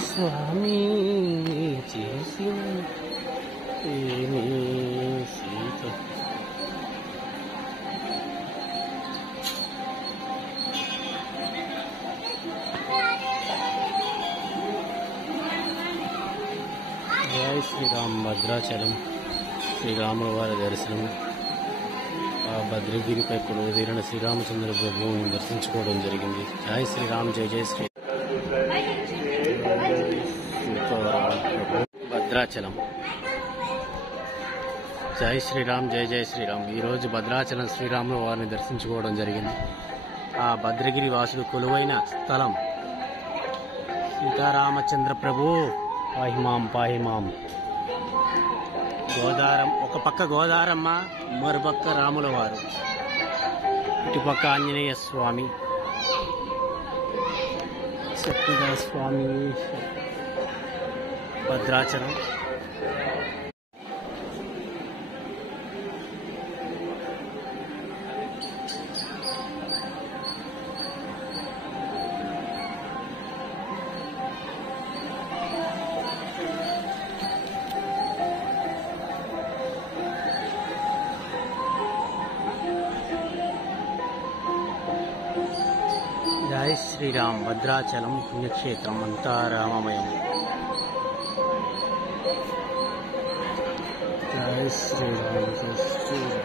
స్వామి చేసిన ఏమీ సీత జై శ్రీరామ్. భద్రాచలం శ్రీరాముల వారి దర్శనం. ఆ భద్రగిరిపై కొలువుదీరిన శ్రీరామచంద్ర ప్రభువుని దర్శించుకోవడం జరిగింది. జై శ్రీరామ్. జై జై శ్రీ భద్రాచలం. జై శ్రీరామ్. జై జై శ్రీరామ్. ఈరోజు భద్రాచలం శ్రీరాముల వారిని దర్శించుకోవడం జరిగింది. ఆ భద్రగిరి వాసుడు కొలువైన స్థలం. సీతారామచంద్ర ప్రభు పాహిమాం పాహిమాం. గోదారం, ఒక పక్క గోదారమ్మ, మరుపక్క రాముల వారు, ఇటుపక్క ఆంజనేయ స్వామి, సత్యదా స్వామి. భద్రాచలం. జై శ్రీరామ్. భద్రాచలం పుణ్యక్షేత్రం అంతా రామమయం. జై శ్రీరామ్. జై శ్రీరామ్.